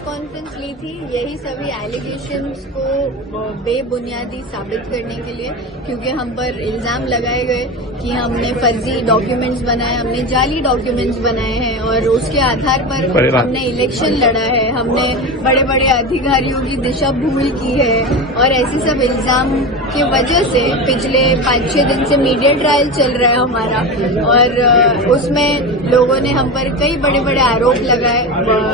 Conference ली थी यही सभी एलिगेशंस को बेबुनियादी साबित करने के लिए, क्योंकि हम पर इल्जाम लगाए गए कि हमने फर्जी डॉक्यूमेंट्स बनाए, हमने जाली डॉक्यूमेंट्स बनाए हैं और उसके आधार पर हमने इलेक्शन लड़ा है, हमने बड़े बड़े अधिकारियों की दिशा भूल की है और ऐसे सब इल्जाम की वजह से पिछले 5-6 दिन से मीडिया ट्रायल चल रहा है हमारा और उसमें लोगों ने हम पर कई बड़े बड़े आरोप लगाए,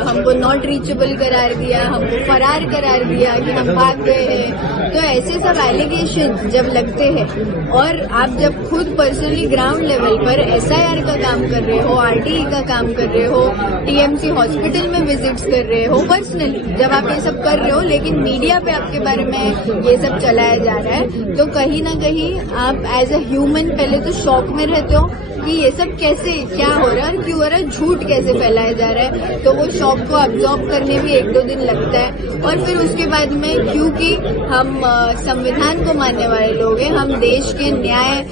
हमको नॉट रीचेबल करार दिया, हमको फरार करार दिया कि हम भाग गए हैं। तो ऐसे सब एलिगेशन जब लगते हैं और आप जब खुद पर्सनली ग्राउंड लेवल पर SIR का काम कर रहे हो, RTE का काम कर रहे हो, TMC हॉस्पिटल में विजिट्स कर रहे हो, पर्सनली जब आप ये सब कर रहे हो लेकिन मीडिया पे आपके बारे में ये सब चलाया जा रहा है, तो कहीं ना कहीं आप एज अ ह्यूमन पहले तो शॉक में रहते हो कि ये सब कैसे, क्या हो रहा है, क्यों हो रहा है, झूठ कैसे फैलाया जा रहा है। तो वो शॉक को अब्जॉर्ब करने में 1-2 दिन लगता है और फिर उसके बाद में, क्योंकि हम संविधान को मानने वाले लोग हैं, हम देश के न्याय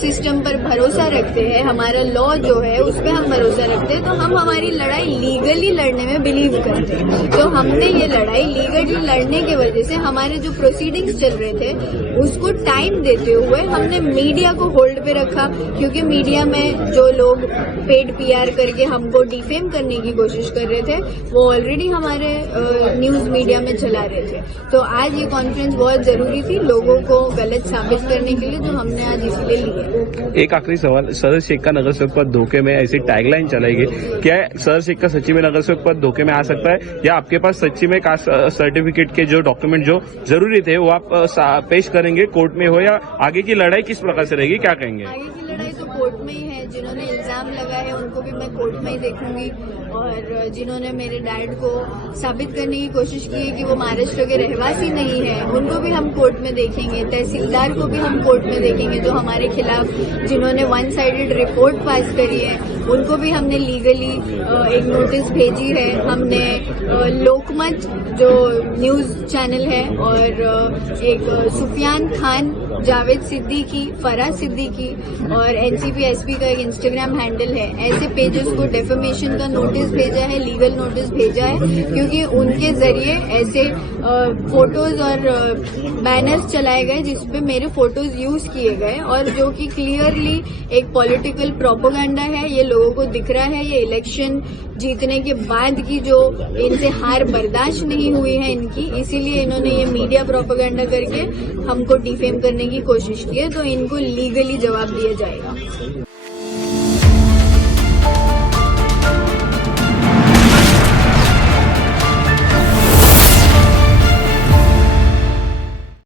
सिस्टम पर भरोसा रखते हैं, हमारा लॉ जो है उस पर हम भरोसा रखते हैं, तो हम हमारी लड़ाई लीगली लड़ने में बिलीव करते हैं। तो हमने ये लड़ाई लीगली लड़ने की वजह से हमारे जो प्रोसीडिंग्स चल रहे थे उसको टाइम देते हुए हमने मीडिया को होल्ड पे रखा, क्योंकि मीडिया में जो लोग पेड PR करके हमको डिफेम करने की कोशिश कर रहे थे वो ऑलरेडी हमारे न्यूज मीडिया में चला रहे थे। तो आज ये कॉन्फ्रेंस बहुत जरूरी थी लोगों को गलत साबित करने के लिए, जो हमने आज इसलिए ली है। एक आखिरी सवाल, सदर शेख का नगर सेवक पद धोखे में, ऐसी टैगलाइन चलाई गई, क्या सदर शेख का सच्ची में नगर सेवक पद धोखे में आ सकता है या आपके पास सच्ची में कास्ट सर्टिफिकेट के जो डॉक्यूमेंट जो जरूरी थे वो आप पेश करेंगे कोर्ट में हो, या आगे की लड़ाई किस प्रकार से रहेगी, क्या कहेंगे? आगे की लड़ाई तो कोर्ट में ही है, जिन्होंने इल्जाम लगाए हैं उनको भी मैं कोर्ट में ही देखूंगी और जिन्होंने मेरे डैड को साबित करने की कोशिश की है कि वो महाराष्ट्र के रहवासी नहीं है उनको भी हम कोर्ट में देखेंगे, तहसीलदार को भी हम कोर्ट में देखेंगे जो हमारे खिलाफ जिन्होंने 1 साइडेड रिपोर्ट पास करी है, उनको भी हमने लीगली एक नोटिस भेजी है। हमने लोकमत जो न्यूज चैनल है और एक सुफियान खान, जावेद सिद्दीकी, फराज सिद्दीकी और NCP SP का एक इंस्टाग्राम हैंडल है, ऐसे पेजेस को डेफेमेशन का नोटिस भेजा है, लीगल नोटिस भेजा है, क्योंकि उनके जरिए ऐसे फोटोज और बैनर्स चलाए गए जिसपे मेरे फोटोज यूज किए गए और जो कि क्लियरली एक पॉलिटिकल प्रोपेगेंडा है। ये लोगों को दिख रहा है, ये इलेक्शन जीतने के बाद की जो इनसे हार बर्दाश्त नहीं हुई है इनकी, इसीलिए इन्होंने ये मीडिया प्रोपेगेंडा करके हमको डिफेम करने की कोशिश की है, तो इनको लीगली जवाब दिया जाएगा।